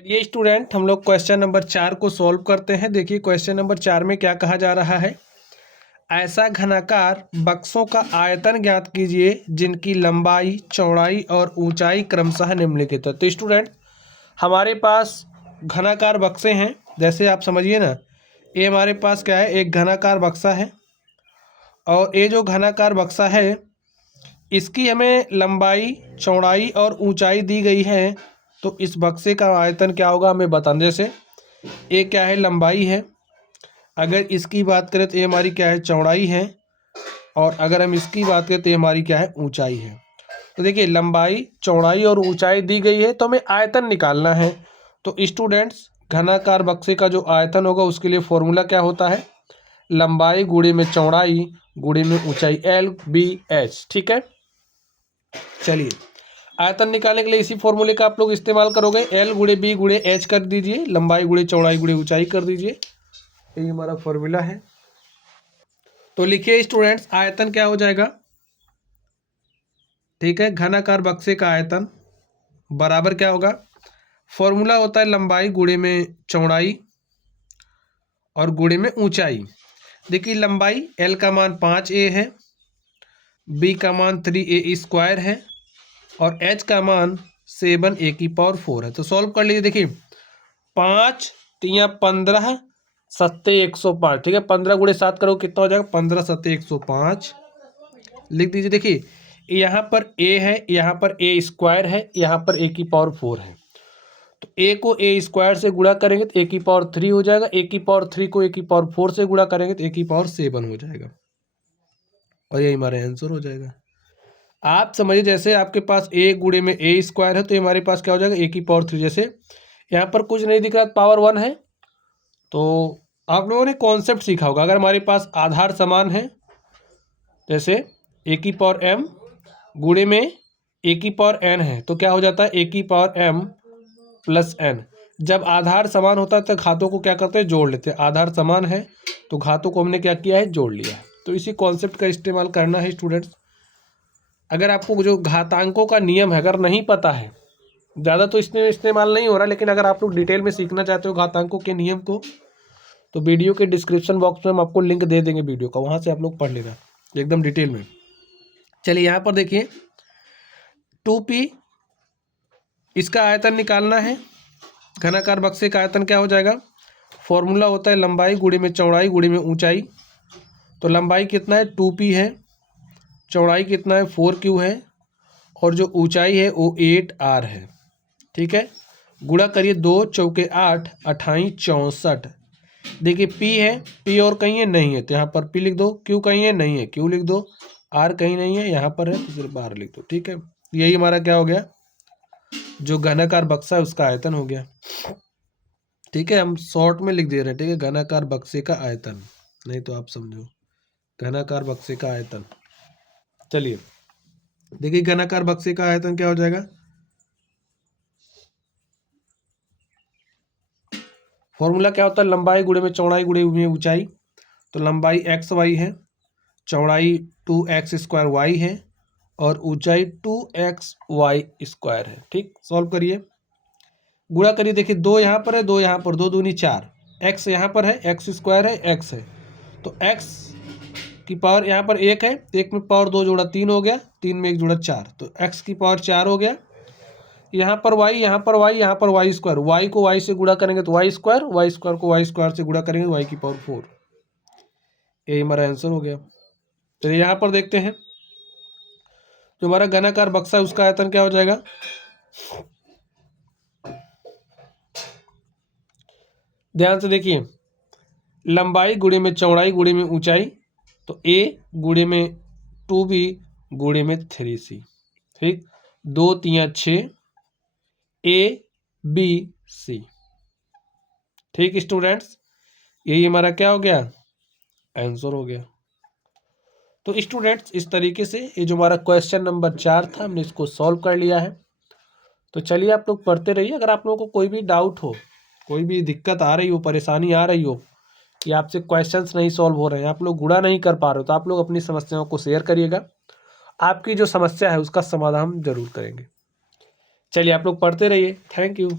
ये स्टूडेंट हम लोग क्वेश्चन नंबर 4 को सॉल्व करते हैं। देखिए क्वेश्चन नंबर 4 में क्या कहा जा रहा है। ऐसा घनाकार बक्सों का आयतन ज्ञात कीजिए जिनकी लंबाई, चौड़ाई और ऊंचाई क्रमशः निम्नलिखित है। तो स्टूडेंट हमारे पास घनाकार बक्से हैं, जैसे आप समझिए ना, ये हमारे पास क्या है, एक घनाकार बक्सा है और ये जो घनाकार बक्सा है इसकी हमें लंबाई, चौड़ाई और ऊंचाई दी गई है। तो इस बक्से का आयतन क्या होगा हमें बताने। जैसे ये क्या है, लंबाई है। अगर इसकी बात करें तो ये हमारी क्या है, चौड़ाई है। और अगर हम इसकी बात करें तो ये हमारी क्या है, ऊंचाई है। तो देखिए लंबाई, चौड़ाई और ऊंचाई दी गई है तो हमें आयतन निकालना है। तो स्टूडेंट्स घनाकार बक्से का जो आयतन होगा उसके लिए फॉर्मूला क्या होता है, लंबाई गुणे में चौड़ाई गुणे में ऊंचाई, LBH। ठीक है, चलिए आयतन निकालने के लिए इसी फॉर्मूले का आप लोग इस्तेमाल करोगे। L गुणे B गुणे H कर दीजिए, लंबाई गुणे चौड़ाई गुणे ऊंचाई कर दीजिए, यही हमारा फॉर्मूला है। तो लिखिए स्टूडेंट्स आयतन क्या हो जाएगा। ठीक है, घनाकार बक्से का आयतन बराबर क्या होगा, फॉर्मूला होता है लंबाई गुणे में चौड़ाई और गुणे में ऊंचाई। देखिए लंबाई L का मान 5A है, B का मान 3A² है और H का मान 7A⁴ है। तो सॉल्व कर लीजिए। देखिए 5 तिया 15 सत्ते 105। ठीक है, 15 गुणे 7 करो कितना हो जाएगा, 15 सत्ते 105 लिख दीजिए। देखिए यहाँ पर A है, यहाँ पर A² है, यहाँ पर A⁴ है। तो A को A² से गुणा करेंगे तो A⁴ हो जाएगा, A⁴ को A⁴ से गुणा करेंगे तो A⁴ हो जाएगा और यही हमारा आंसर हो जाएगा। आप समझिए जैसे आपके पास A गुणे में A² है तो ये हमारे पास क्या हो जाएगा, A⁴ जैसे यहाँ पर कुछ नहीं दिख रहा, पावर 1 है। तो आप लोगों ने कॉन्सेप्ट सीखा होगा। अगर हमारे पास आधार समान है, जैसे A⁴m गुणे में A⁴n है तो क्या हो जाता है, A⁴m + n। जब आधार समान होता है तो घातों को क्या करते हैं, जोड़ लेते हैं। आधार समान है तो घातों को हमने क्या किया है, जोड़ लिया है। तो इसी कॉन्सेप्ट का इस्तेमाल करना है स्टूडेंट्स। अगर आपको जो घातांकों का नियम है अगर नहीं पता है, ज़्यादा तो इसमें इस्तेमाल नहीं हो रहा, लेकिन अगर आप लोग डिटेल में सीखना चाहते हो घातांकों के नियम को तो वीडियो के डिस्क्रिप्शन बॉक्स में हम आपको लिंक दे देंगे वीडियो का, वहाँ से आप लोग पढ़ लेना एकदम डिटेल में। चलिए यहाँ पर देखिए 2P इसका आयतन निकालना है। घनाकार बक्से का आयतन क्या हो जाएगा, फॉर्मूला होता है लंबाई गुणे में चौड़ाई गुणे में ऊंचाई। तो लंबाई कितना है, 2P है, चौड़ाई कितना है, 4Q है और जो ऊंचाई है वो 8R है। ठीक है, गुणा करिए 2 चौके 8 28 64। देखिए P है, P और कहीं है नहीं है तो यहाँ पर P लिख दो, Q कहीं है नहीं है Q लिख दो, R कहीं नहीं है यहाँ पर है तो सिर्फ R लिख दो। ठीक है, यही हमारा क्या हो गया, जो घनाकार बक्सा है उसका आयतन हो गया। ठीक है, हम शॉर्ट में लिख दे रहे हैं। ठीक है, घनाकार बक्से का आयतन, नहीं तो आप समझो घनाकार बक्से का आयतन। चलिए देखिए घनाकार बक्से का आयतन क्या हो जाएगा, फॉर्मूला क्या होता है लंबाई गुणे में चौड़ाई गुणे में ऊंचाई। तो लंबाई XY है, चौड़ाई 2x² y है और ऊंचाई 2xy² है। ठीक, सॉल्व करिए, गुणा करिए। देखिए 2 यहाँ पर है, 2 यहाँ पर, 2 दूनी 4, x यहाँ पर है, x² है, x है तो x की पावर यहाँ पर 1 है, 1 में पावर 2 जोड़ा 3 हो गया, 3 में 1 जोड़ा 4 तो x की पावर 4 हो गया। यहाँ पर y, यहाँ पर y, यहाँ पर y², y को y से गुणा करेंगे तो y² को y² से गुणा करेंगे y की पावर 4। यही हमारा आंसर हो गया। तो यहाँ पर देखते हैं जो हमारा घनाकार बक्सा है उसका आयतन क्या हो जाएगा। ध्यान से देखिए लंबाई गुणे में चौड़ाई गुणे में ऊंचाई, तो A गुणे में 2B गुणे में 3C। ठीक, 2 तिया 6 ABC। ठीक स्टूडेंट्स, यही हमारा क्या हो गया, आंसर हो गया। तो स्टूडेंट्स इस तरीके से ये जो हमारा क्वेश्चन नंबर 4 था हमने इसको सॉल्व कर लिया है। तो चलिए आप लोग पढ़ते रहिए। अगर आप लोगों को कोई भी डाउट हो, कोई भी दिक्कत आ रही हो, परेशानी आ रही हो कि आपसे क्वेश्चंस नहीं सॉल्व हो रहे हैं, आप लोग गुणा नहीं कर पा रहे हो, तो आप लोग अपनी समस्याओं को शेयर करिएगा। आपकी जो समस्या है उसका समाधान हम जरूर करेंगे। चलिए आप लोग पढ़ते रहिए। Thank you.